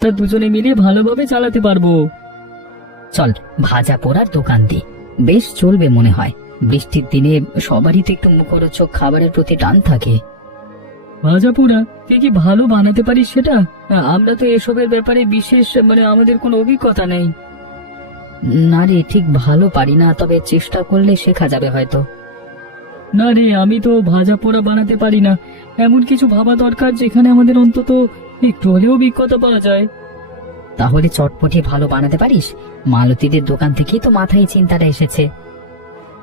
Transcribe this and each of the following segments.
তা দুজনে মিলে ভালোভাবে চালাতে পারবো। চল, ভাজা পোড়ার দোকান দি, বেশ চলবে মনে হয়। বৃষ্টির দিনে সবারই তো একটু মুখরোচক খাবারের প্রতি টান থাকে। ভাজা পোড়া তুই কি ভালো বানাতে পারিস সেটা? আমরা তো এসবের ব্যাপারে বিশেষ আমাদের কোনো অভিজ্ঞতা নেই। না রে, ঠিক ভালো পারি না, তবে চেষ্টা করলে শেখা যাবে হয়তো। না রে, আমি তো ভাজা পোড়া বানাতে পারি না। এমন কিছু ভাবা দরকার যেখানে আমাদের অন্তত একটু হলেও অভিজ্ঞতা পাওয়া যায়। তাহলে চটপটি ভালো বানাতে পারিস? মালতীদের দোকান থেকেই তো মাথায় চিন্তাটা এসেছে।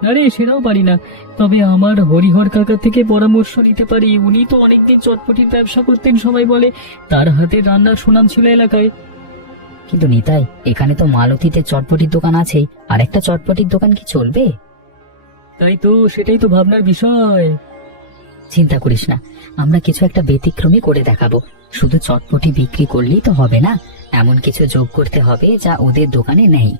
না রে, সেটাও পারি না। তবে আমার হরিহর কাকার থেকে পরামর্শ নিতে পারি। উনি তো অনেকদিন চটপটির ব্যবসা করতেন, সবাই বলে তার হাতে রান্নার সুনাম ছিল এলাকায়। কিন্তু নিতাই, এখানে তো মালতীতে চটপটির দোকান আছেই, আর একটা চটপটির দোকান কি চলবে? তাই তো, সেটাই তো ভাবনার বিষয়। চিন্তা করিস না, আমরা কিছু একটা ব্যতিক্রমী করে দেখাবো। শুধু চটপটি বিক্রি করলেই তো হবে না, এমন কিছু যোগ করতে হবে যা ওদের দোকানে নেই।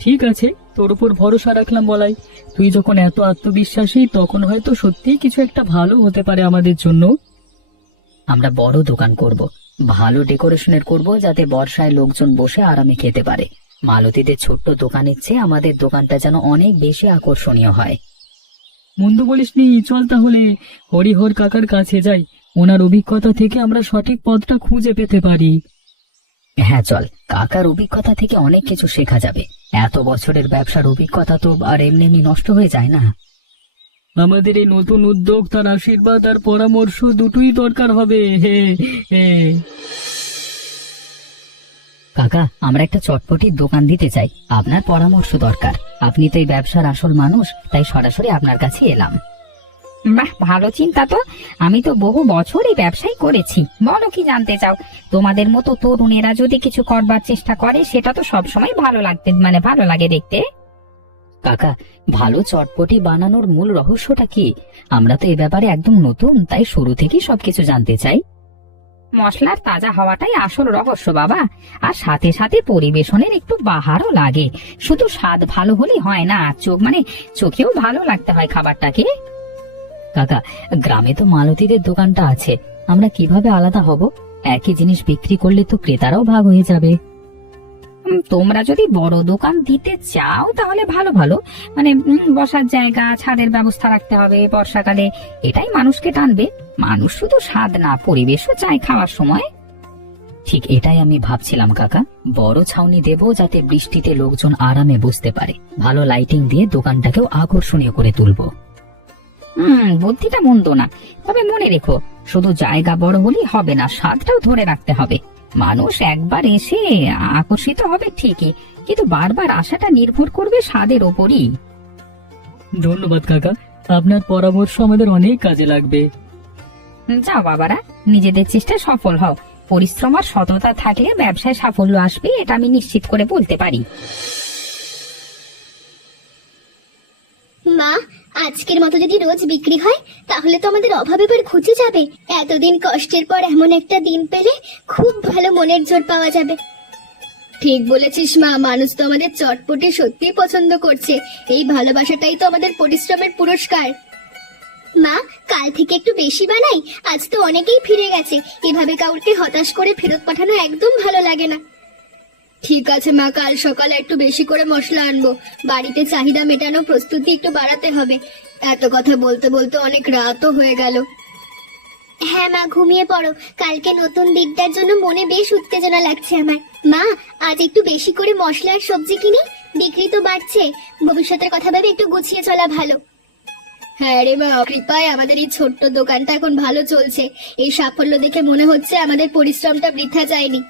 ঠিক আছে, তোর উপর ভরসা রাখলাম বলাই। তুই যখন এত আত্মবিশ্বাসী, তখন হয়তো সত্যিই কিছু একটা ভালো হতে পারে আমাদের জন্য। আমরা বড় দোকান করব, ভালো ডেকোরেশনের করব, যাতে বর্ষায় লোকজন বসে আরামে খেতে পারে। মালতীদের ছোট্ট দোকানের চেয়ে আমাদের দোকানটা যেন অনেক বেশি আকর্ষণীয় হয়। মন্দ বলিসনি, চল তাহলে হরিহর কাকার কাছে যাই। ওনার অভিজ্ঞতা থেকে আমরা সঠিক পথটা খুঁজে পেতে পারি। হ্যাঁ চল, কাকার অভিজ্ঞতা থেকে অনেক কিছু শেখা যাবে। এত বছরের ব্যবসার অভিজ্ঞতা তো আর এমনি এমনি নষ্ট হয়ে যায় না। আমাদের এই নতুন উদ্যোগ, তার আশীর্বাদ আর পরামর্শ দুটোই দরকার হবে। হে হে। কাকা, আমরা একটা চটপটির দোকান দিতে চাই, আপনার পরামর্শ দরকার। আপনি তো এই ব্যবসার আসল মানুষ, তাই সরাসরি আপনার কাছে এলাম। বাহ, ভালো চিন্তা তো। আমি তো বহু বছর এই ব্যবসাই করেছি। বলো কি জানতে চাও? তোমাদের মতো তরুণেরা যদি কিছু করবার চেষ্টা করে, সেটা তো সবসময় ভালো লাগে দেখতে। কাকা, ভালো চটপটি বানানোর মূল রহস্যটা কি? আমরা তো এই ব্যাপারে একদম নতুন, তাই শুরু থেকেই সবকিছু জানতে চাই। মশলার তাজা হওয়াটাই আসল রহস্য বাবা। আর সাথে সাথে পরিবেশনের একটু বাহারও লাগে। শুধু স্বাদ ভালো হলেই হয় না, চোখেও ভালো লাগতে হয় খাবারটাকে। কাকা, গ্রামে তো মালতীদের দোকানটা আছে, আমরা কিভাবে আলাদা হব? একই জিনিস বিক্রি করলে তো ক্রেতারাও ভাগ হয়ে যাবে। তোমরা যদি বড় দোকান দিতে চাও, তাহলে ভালো ভালো বসার জায়গা, ছাদের ব্যবস্থা রাখতে হবে বর্ষাকালে। এটাই মানুষকে টানবে। মানুষ শুধু স্বাদ না, পরিবেশও চায় খাওয়ার সময়। ঠিক এটাই আমি ভাবছিলাম কাকা, বড় ছাউনি দেব যাতে বৃষ্টিতে লোকজন আরামে বসতে পারে। ভালো লাইটিং দিয়ে দোকানটাকেও আকর্ষণীয় করে তুলবো। বুদ্ধিটা মন্দ না। তবে মনে রেখো, শুধু জায়গা বড় হলেই হবে না, স্বাদটাও ধরে রাখতে হবে। মানুষ একবার এসে আকর্ষিত হবে ঠিকই, কিন্তু বারবার আসাটা নির্ভর করবে স্বাদের ওপরই। ধন্যবাদ কাকা, আপনার পরামর্শ আমাদের অনেক কাজে লাগবে। যাও বাবারা, নিজেদের চেষ্টায় সফল হও। পরিশ্রম আর সততা থাকলে ব্যবসায় সাফল্য আসবে, এটা আমি নিশ্চিত করে বলতে পারি। মা, আজকের মতো যদি রোজ বিক্রি হয়, তাহলে তো আমাদের অভাব এবার ঘুচে যাবে। এতদিন কষ্টের পর এমন একটা দিন পেলে খুব ভালো মনের জোর পাওয়া যাবে। ঠিক বলেছিস মা, মানুষ তো আমাদের চটপটি সত্যিই পছন্দ করছে। এই ভালোবাসাটাই তো আমাদের পরিশ্রমের পুরস্কার। মা, কাল থেকে একটু বেশি বানাই। আজ তো অনেকেই ফিরে গেছে। এভাবে কাউকে হতাশ করে ফেরত পাঠানো একদম ভালো লাগে না। ঠিক আছে মা, কাল সকালে একটু বেশি করে মশলা আনবো। বাড়িতে চাহিদা মেটানো প্রস্তুতি একটু বাড়াতে হবে। এত কথা বলতে বলতে অনেক রাতও হয়ে গেল। হ্যাঁ মা, ঘুমিয়ে পড়ো। কালকে নতুন দিনটার জন্য মনে বেশ উত্তেজনা লাগছে আমার। মা, আজ একটু বেশি করে মশলা আর সবজি কিনি। বিক্রি তো বাড়ছে, ভবিষ্যতের কথা ভেবে একটু গুছিয়ে চলা ভালো। হ্যাঁ রে মা, কৃপায় আমাদের এই ছোট্ট দোকানটা এখন ভালো চলছে। এই সাফল্য দেখে মনে হচ্ছে আমাদের পরিশ্রমটা বৃথা যায়নি।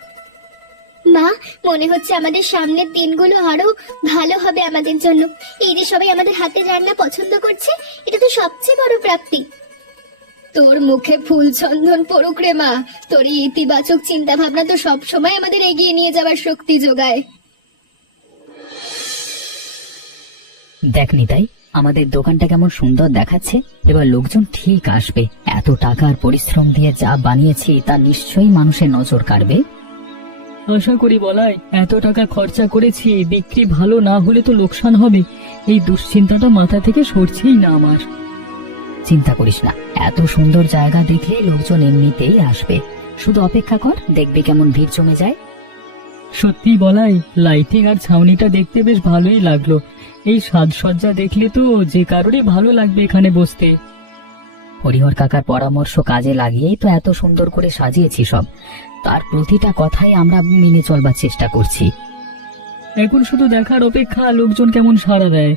মা, মনে হচ্ছে আমাদের সামনের দিনগুলো আরো ভালো হবে আমাদের জন্য। এই যে সবাই আমাদের হাতে রান্না পছন্দ করছে, এটা তো সবচেয়ে বড় প্রাপ্তি। তোর মুখে ফুল চন্দন পড়ুক রে মা। তোর এই ইতিবাচক চিন্তা ভাবনা তো সবসময় আমাদের এগিয়ে নিয়ে যাওয়ার শক্তি যোগায়। দেখ নিতাই, আমাদের দোকানটা কেমন সুন্দর দেখাচ্ছে। এবার লোকজন ঠিক আসবে। এত টাকার পরিশ্রম দিয়ে যা বানিয়েছি তা নিশ্চয়ই মানুষের নজর কাড়বে। আশা করি বলাই, এত টাকা খরচা করেছি, বিক্রি ভালো না হলে তো লোকসান হবে। এই দুশ্চিন্তাটা মাথা থেকে সরছেই না আমার। চিন্তা করিস না, এত সুন্দর জায়গা দেখলে লোকজন এমনিতেই আসবে। শুধু অপেক্ষা কর, দেখবি কেমন ভিড় জমে যায়। সত্যি বলাই, লাইটিং আর ছাউনিটা দেখতে বেশ ভালোই লাগলো। এই সাজসজ্জা দেখলে তো যে কারোরই ভালো লাগবে এখানে বসতে। হরিহর কাকার পরামর্শ কাজে লাগিয়েই তো এত সুন্দর করে সাজিয়েছি সব। তার প্রতিটা কথাই আমরা মেনে চলবার চেষ্টা করছি। এখন শুধু দেখার অপেক্ষা লোকজন কেমন সাড়া দেয়।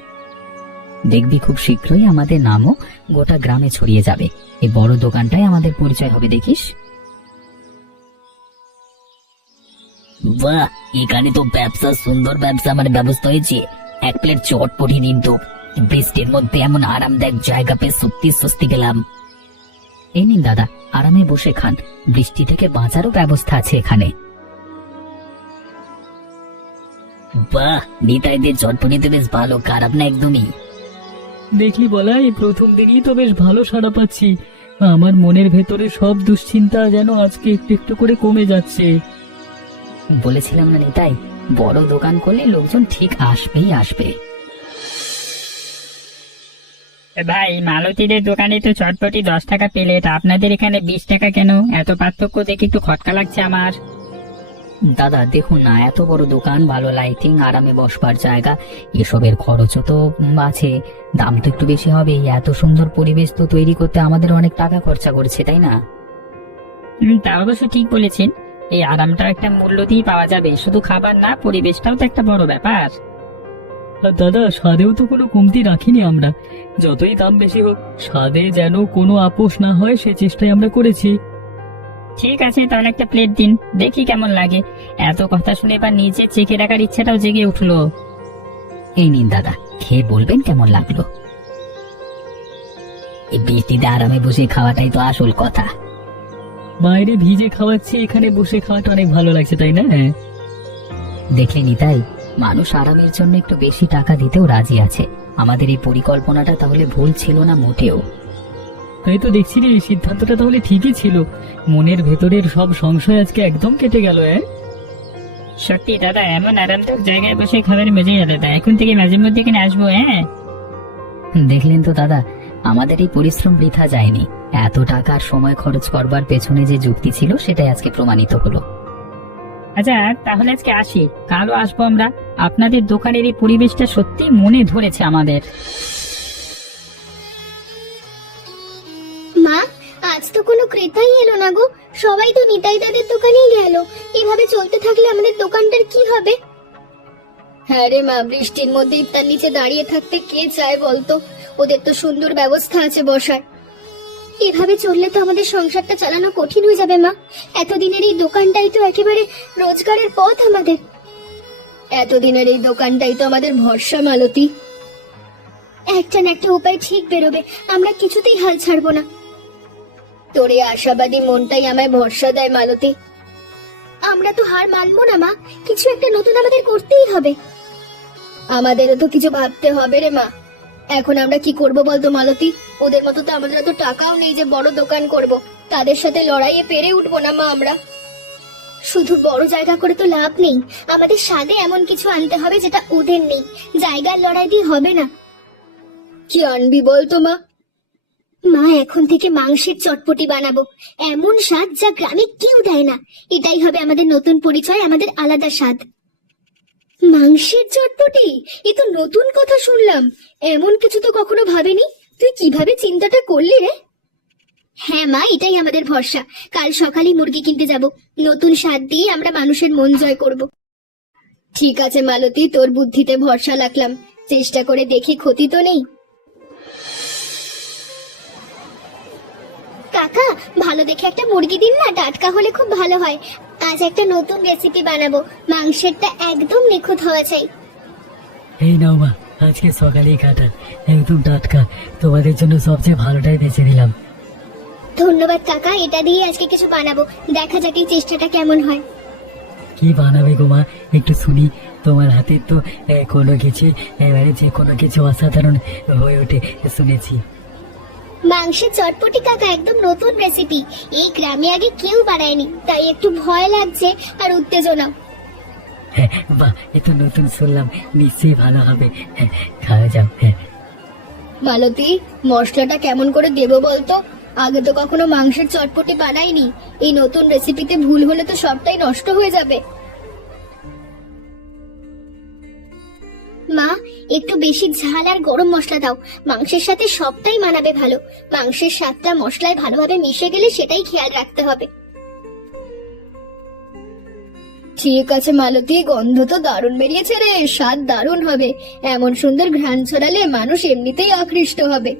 দেখবি খুব শীঘ্রই আমাদের নামও গোটা গ্রামে ছড়িয়ে যাবে। এই বড় দোকানটাই আমাদের পরিচয় হবে, দেখিস। বাহ, এখানে তো ব্যবসা, সুন্দর ব্যবসা ব্যবস্থা হয়েছে। এক প্লেট চটপটি দিন তো। বৃষ্টির মধ্যে এমন আরামদায়ক জায়গা পেয়ে সত্যি স্বস্তি পেলাম। এই নিন দাদা, আরামে বসে খান। বৃষ্টি থেকে বাঁচারও ব্যবস্থা আছে এখানে। বাহ, নিতাইদের চটপটিতে বেশ ভালো, খারাপ না একদমই। দেখলি বলাই, প্রথম দিনই তো বেশ ভালো সাড়া পাচ্ছি। আমার মনের ভেতরে সব দুশ্চিন্তা যেন আজকে একটু একটু করে কমে যাচ্ছে। বলেছিলাম না নিতাই, বড় দোকান করলে লোকজন ঠিক আসবেই আসবে। ভাই, মালতীদের দোকানে তো চটপটি 10 টাকা প্লেট, আপনাদের এখানে 20 টাকা কেন? এত পার্থক্য দেখে একটু খটকা লাগছে আমার। দাদা দেখুন না, এত বড় দোকান, ভালো লাইটিং, আরামে বসবার জায়গা, এসবের খরচও তো আছে। দাম তো একটু বেশি হবে। এত সুন্দর পরিবেশ তো তৈরি করতে আমাদের অনেক টাকা খরচা করছে, তাই না? তা অবশ্য ঠিক বলেছেন। এই আরামটাও একটা মূল্য দিয়ে পাওয়া যাবে, শুধু খাবার না, পরিবেশটাও তো একটা বড় ব্যাপার। আর দাদা, স্বাদেও তো কোনো কমতি রাখিনি আমরা। যতই দাম বেশি হোক, স্বাদে যেন কোনো আপোষ না হয় সে চেষ্টাই আমরা করেছি। ঠিক আছে, তাহলে একটা প্লেট দিন, দেখি কেমন লাগে। এত কথা শুনে এবার নিজে চেখে রাখার ইচ্ছাটাও জেগে উঠলো। এই নিন দাদা, খেয়ে বলবেন কেমন লাগলো। এই বৃষ্টিতে আরামে বসে খাওয়াটাই তো আসল কথা। বাইরে ভিজে খাওয়াচ্ছি, এখানে বসে খাওয়াটা অনেক ভালো লাগছে, তাই না? দেখলে নিতাই, মানুষ আরামের জন্য একটু বেশি টাকা দিতেও রাজি আছে। আমাদের এই পরিকল্পনাটা তাহলে ভুল ছিল না মোটেও। তাই তো দেখছি রে, সিদ্ধান্তটা তাহলে ঠিকই ছিল। মনের ভেতরের সব সংশয় আজকে একদম কেটে গেল। সত্যি দাদা, এমন আরামদায়ক জায়গায় বসে খাবার মজাই আলাদা। এখন থেকে মাঝে মধ্যে এখানে আসবো। দেখলেন তো দাদা, আমাদের এই পরিশ্রম বৃথা যায়নি। এত টাকার সময় খরচ করবার পেছনে যে যুক্তি ছিল সেটাই আজকে প্রমাণিত হলো। আচ্ছা, তাহলে আজকে আসি, কালও আসবো আমরা। আপনাদের দোকানের এই পরিবেশটা সত্যি মনে ধরেছে আমাদের। মা, আজ তো কোনো ক্রেতাই এলো না গো। সবাই তো নিতাই দাদের দোকানেই গেল। এভাবে চলতে থাকলে আমাদের দোকানটার কি হবে? হ্যাঁ রে মা, বৃষ্টির মধ্যে ইফতার নিচে দাঁড়িয়ে থাকতে কে চায় বলতো? ওদের তো সুন্দর ব্যবস্থা আছে বসার। এভাবে চললে তো আমাদের সংসারটা চালানো কঠিন হয়ে যাবে মা। এতদিনের এই দোকানটাই তো একেবারে রোজগারের পথ আমাদের। এতদিনের এই দোকানটাই তো আমাদের ভরসা মালতী। একটা না একটা উপায় ঠিক বেরোবে, আমরা কিছুতেই হাল ছাড়বো না। তোর এই আশাবাদী মনটাই আমায় ভরসা দেয় মালতী। আমরা তো হার মানবো না মা, কিছু একটা নতুন আমাদের করতেই হবে। আমাদেরও তো কিছু ভাবতে হবে রে মা। এখন আমরা কি করব বলতো মালতী? ওদের মতো তো আমাদের এত টাকাও নেই যে বড় দোকান করব। তাদের সাথে লড়াইয়ে পেরে উঠবো না মা আমরা। শুধু বড় জায়গা করে তো লাভ নেই, আমাদের স্বাদে এমন কিছু আনতে হবে যেটা ওদের নেই। জায়গার লড়াই দিয়ে হবে না। কি আনবি বলতো মা? মা, এখন থেকে মাংসের চটপটি বানাবো, এমন স্বাদ যা গ্রামে কেউ দেয় না। এটাই হবে আমাদের নতুন পরিচয়, আমাদের আলাদা স্বাদ। মাংসের চটপটি? এ তো নতুন কথা শুনলাম, এমন কিছু তো কখনো ভাবিনি। তুই কিভাবে চিন্তাটা করলি রে? হ্যাঁ মা, এটাই আমাদের ভরসা। কাল সকালে মুরগি কিনতে যাব, নতুন স্বাদ দিয়ে আমরা মানুষের মন জয় করব। ঠিক আছে মালতী, তোর বুদ্ধিতে ভরসা রাখলাম। চেষ্টা করে দেখি, ক্ষতি তো নেই। কাকা, ভালো দেখে একটা মুরগি দিন না, টাটকা হলে খুব ভালো হয়। আজ একটা নতুন রেসিপি বানাবো, মাংসেরটা একদম নিখুঁত হওয়া চাই। এই নাও মা, আজকে সকালেই কাটা, একদম টাটকা। তোমাদের জন্য সবচেয়ে ভালোটাই বেছে দিলাম। ধন্যবাদ কাকা, এটা দিয়ে আজকে কিছু বানাবো। দেখা যাক এই চেষ্টাটা কেমন হয়। কি বানাবে গো মা, একটু শুনি। তোমার হাতের তো কোনো কিছু, এবারে যে কোনো কিছু অসাধারণ হয়ে ওঠে শুনেছি। মাংসের চটপটি কাকা, একদম নতুন রেসিপি। এই গ্রামে আগে কেউ বানায়নি, তাই একটু ভয় লাগছে আর উত্তেজনা। হ্যাঁ বাহ, এ তো নতুন শুনলাম, নিশ্চয়ই ভালো হবে। খাওয়া যাও। মালতী, মশলাটা কেমন করে দেবো বলতো? আগে তো কখনো মাংসের চটপটি বানাইনি, এই নতুন রেসিপিতে ভুল হলে তো সবটাই নষ্ট হয়ে যাবে। মা, একটু বেশি ঝাল আর গরম মশলা দাও, মাংসের সাথে সবটাই মানাবে ভালো। মাংসের স্বাদটা মশলায় ভালোভাবে মিশে গেলে সেটাই খেয়াল রাখতে হবে। ঠিক আছে মালতী, গন্ধ তো দারুণ বেরিয়েছে রে, স্বাদ দারুণ হবে। এমন সুন্দর ঘ্রাণ ছড়ালে মানুষ এমনিতেই আকৃষ্ট হবে।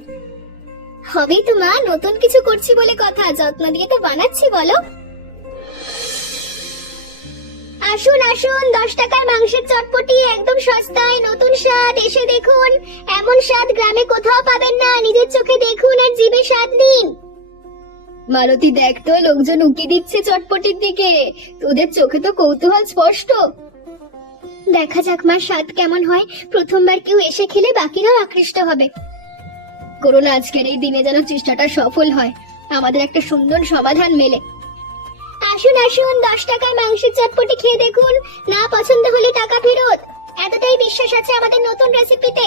হবেই তো মা, নতুন কিছু করছি বলে কথা, যত্ন দিয়ে তো বানাচ্ছি বলো। আসুন আসুন, 10 টাকায় মাংসের চটপটি একদম সস্তায়, নতুন স্বাদ, এসে দেখুন। এমন স্বাদ গ্রামে কোথাও পাবেন না, নিজের চোখে দেখুন আর জিভে স্বাদ দিন। মালতী দেখ তো, লোকজন উকি দিচ্ছে চটপটির দিকে, তোদের চোখে তো কৌতূহল স্পষ্ট। দেখা যাক মা, স্বাদ কেমন হয়। প্রথমবার কেউ এসে খেলে বাকিরাও আকৃষ্ট হবে। করোনা আজকের এই দিনে যেন চেষ্টাটা সফল হয়, আমাদের একটা সুন্দর সমাধান মেলে। আসুন আসুন, 10 টাকায় মাংসের চটপটি খেয়ে দেখুন, না পছন্দ হলে টাকা ফেরত। এতটাই বিশ্বাস আছে আমাদের নতুন রেসিপিতে।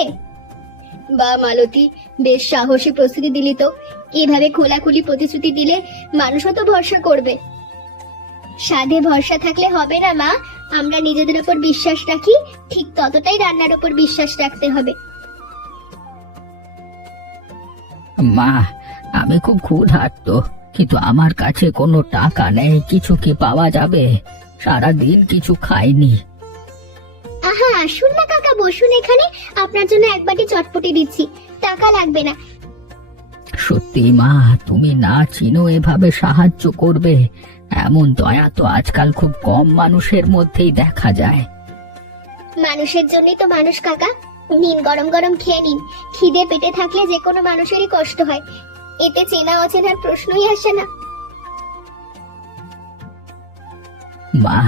বা মালতী, বেশ সাহসী প্রস্তুতি দিলি তো। এভাবে খোলাখুলি প্রতিশ্রুতি দিলে মানুষও তো ভরসা করবে। স্বাদে ভরসা থাকলে হবে না মা, আমরা নিজেদের উপর বিশ্বাস রাখি, ঠিক ততটাই রান্নার উপর বিশ্বাস রাখতে হবে। মা, আমি খুব ক্ষুধার্ত, কিন্তু আমার কাছে কোনো টাকা নেই। কিছু কি পাওয়া যাবে? সারাদিন কিছু খাইনি। আহা, আসুন না কাকা, বসুন এখানে, আপনার জন্য এক বাটি চটপটি দিচ্ছি, টাকা লাগবে না। সত্যি মা, তুমি না চিনো এভাবে সাহায্য করবে? এমন দয়া তো আজকাল খুব কম মানুষের মধ্যেই দেখা যায়। মানুষের জন্যই তো মানুষ কাকা, নিন গরম গরম খেয়ে নিন। খিদে পেটে থাকলে যে কোনো মানুষেরই কষ্ট হয়, এতে চেনা অচেনার প্রশ্নই আসে না। মা,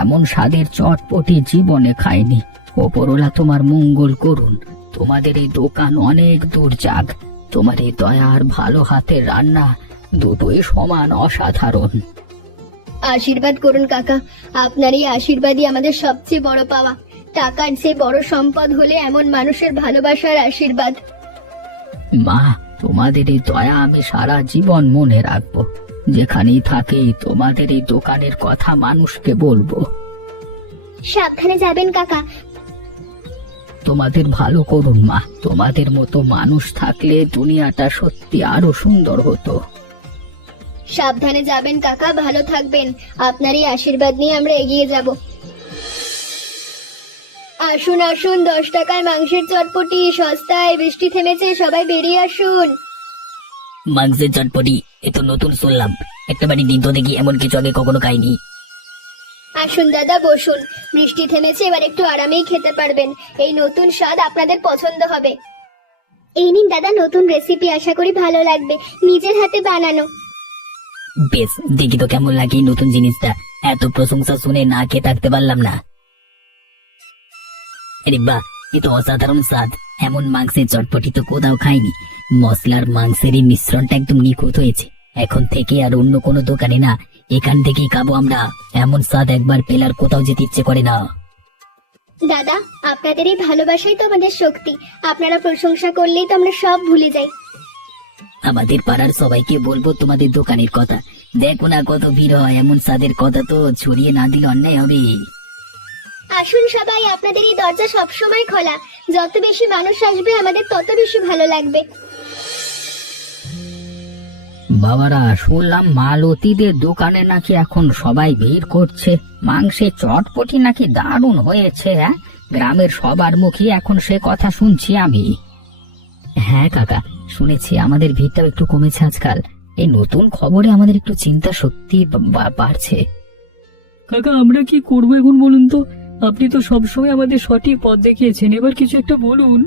এমন স্বাদের চটপটি জীবনে খাইনি। ওপরওয়ালা তোমার মঙ্গল করুন। তোমাদের এই দোকান অনেক দূর যাক। তোমার এই দয়া আর ভালো হাতের রান্না দুটোই সমান অসাধারণ। আশীর্বাদ করুন কাকা, আপনার এই আশীর্বাদই আমাদের সবচেয়ে বড় পাওয়া। টাকার চেয়ে বড় সম্পদ হলে এমন মানুষের ভালোবাসার আশীর্বাদ। মা, তোমাদের এই দয়া আমি সারা জীবন মনে রাখবো। যেখানেই থাকি তোমাদের এই দোকানের কথা মানুষকে বলবো। সাবধানে যাবেন কাকা। তোমাদের ভালো করুন মা। তোমাদের মতো মানুষ থাকলে দুনিয়াটা সত্যি আরো সুন্দর হতো। সাবধানে যাবেন কাকা, ভালো থাকবেন। আপনার এই আশীর্বাদ নিয়ে আমরা এগিয়ে যাব। আসুন আসুন, 10 টাকায় মাংসের চটপটি সস্তায়, বৃষ্টি থেমেছে, সবাই বেরিয়ে আসুন। মাংসের চটপটি, এ তো নতুন শুনলাম। একটা বাড়ি দিন তো দেখি, এমন কিছু আগে কখনো খাইনি। আসুন দাদা, বসুন, বৃষ্টি থেমেছে, এবার একটু আরামেই খেতে পারবেন। এই নতুন স্বাদ আপনাদের পছন্দ হবে। এই নিন দাদা, নতুন রেসিপি, আশা করি ভালো লাগবে, নিজের হাতে বানানো। বেশ, দেখি তো কেমন লাগে এই নতুন জিনিসটা। এত প্রশংসা শুনে না খেয়ে থাকতে পারলাম না। আরে বাহ, এ তো অসাধারণ স্বাদ। এমন মাংসের চটপটি তো কোথাও খাইনি। মশলার মাংসের এই মিশ্রণটা একদম নিখুঁত হয়েছে। এখন থেকে আর অন্য কোনো দোকানে না, এখান থেকেই খাবো আমরা। এমন স্বাদ একবার পেলে আর কোথাও যেতে ইচ্ছে করে না। দাদা, আপনাদের এই ভালোবাসাই তো আমাদের শক্তি। আপনারা প্রশংসা করলেই তো আমরা সব ভুলে যাই। আমাদের পাড়ার সবাইকে বলবো তোমাদের দোকানের কথা। দেখো না কত ভিড় হয়। এমন স্বাদের কথা তো ছড়িয়ে না দিলে অন্যায় হবে। আসুন সবাই, আপনাদের এই দরজা সবসময় খোলা। যত বেশি মানুষ আসবে আমাদের তত বেশি ভালো লাগবে। বাবারা, শুনলাম মালতীদের দোকানে নাকি এখন সবাই ভিড় করছে। মাংসের চটপটি নাকি দারুণ হয়েছে। গ্রামের সবার মুখে এখন সে কথা শুনছি আমি। হ্যাঁ কাকা, শুনেছি আমাদের ভিড়টাও একটু কমেছে আজকাল। এই নতুন খবরে আমাদের একটু চিন্তা সত্যি বাড়ছে। কাকা, আমরা কি করবো এখন বলুন তো? আপনি তো সবসময় আমাদের সঠিক পথ দেখিয়েছেন, এবার কিছু একটা বলুন।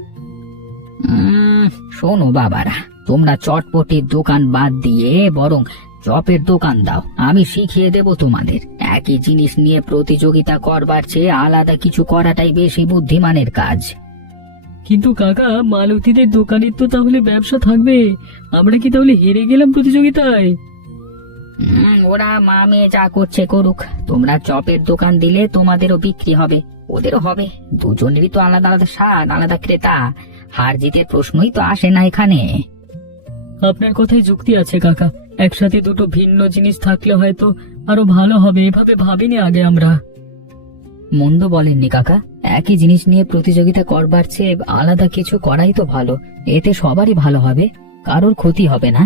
শোনো বাবারা, তোমরা চটপটির দোকান বাদ দিয়ে বরং চপের দোকান দাও। আমি শিখিয়ে দেব তোমাদের। একই জিনিস নিয়ে প্রতিযোগিতা করবার চেয়ে আলাদা কিছু করাটাই বেশি বুদ্ধিমানের কাজ। কিন্তু কাকা, মালতীদের দোকানের তো তাহলে ব্যবসা থাকবে, আমরা কি তাহলে হেরে গেলাম প্রতিযোগিতায়? ওরা মা মেয়ে যা করছে করুক। তোমরা চপের দোকান দিলে তোমাদেরও বিক্রি হবে, ওদেরও হবে। দুজনেরই তো আলাদা আলাদা স্বাদ, আলাদা ক্রেতা। হার জিতের প্রশ্নই তো আসে না এখানে। আপনার কথায় যুক্তি আছে কাকা। একসাথে দুটো ভিন্ন জিনিস থাকলে হয়তো আরো ভালো হবে, এভাবে ভাবিনি আগে আমরা। মন্দ বলেননি কাকা, একই জিনিস নিয়ে প্রতিযোগিতা করবার চেয়ে আলাদা কিছু করাই তো ভালো। এতে সবারই ভালো হবে, কারোর ক্ষতি হবে না।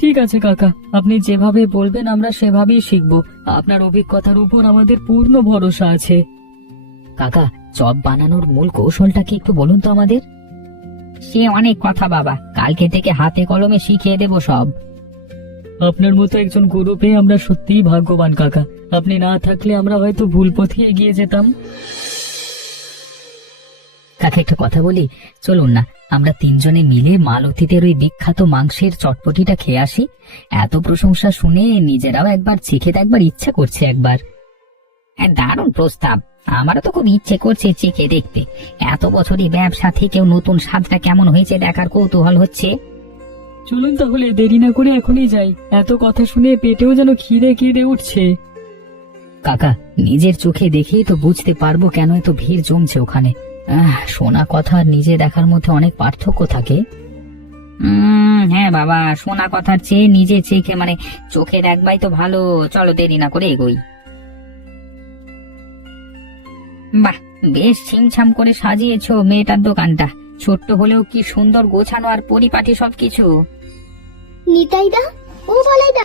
ঠিক আছে কাকা, আপনি যেভাবে বলবেন আমরা সেভাবেই শিখবো। আপনার অভিজ্ঞতার উপর আমাদের পূর্ণ ভরসা আছে। কাকা, চপ বানানোর মূল কৌশলটা কি একটু বলুন তো আমাদের। সে অনেক কথা বাবা, কালকে থেকে হাতে কলমে শিখিয়ে দেবো সব। আপনার মতো একজন গুরু পেয়ে আমরা সত্যিই ভাগ্যবান কাকা। আপনি না থাকলে আমরা হয়তো ভুল পথে এগিয়ে যেতাম। কাকা একটা কথা বলি, চলুন না আমরা তিনজনে মিলে মালতীদের ওই বিখ্যাত মাংসের চটপটিটা খেয়ে আসি। এত প্রশংসা শুনে নিজেরাও একবার চেখে দেখবার ইচ্ছা করছে একবার। দারুণ প্রস্তাব, আমারও তো খুব ইচ্ছে করছে চেখে দেখতে। এত বছরই ব্যবসা থেকেও নতুন স্বাদটা কেমন হয়েছে দেখার কৌতূহল হচ্ছে। চলুন তাহলে, দেরি না করে এখনই যাই। এত কথা শুনে পেটেও যেন খিদে খিদে উঠছে। কাকা, নিজের চোখে দেখেই তো বুঝতে পারবো কেন এত ভিড় জমছে ওখানে। শোনা কথা আর নিজে দেখার মধ্যে অনেক পার্থক্য থাকে। হ্যাঁ বাবা, শোনা কথার চেয়ে নিজে চেখে মানে চোখে দেখবাই তো ভালো। চলো দেরি না করে এগোই। বাহ, বেশ ছিমছাম করে সাজিয়েছো মেয়েটার দোকানটা। ছোট্ট হলেও কি সুন্দর গোছানো আর পরিপাটি সবকিছু। নিতাইদা, ও বলাইদা।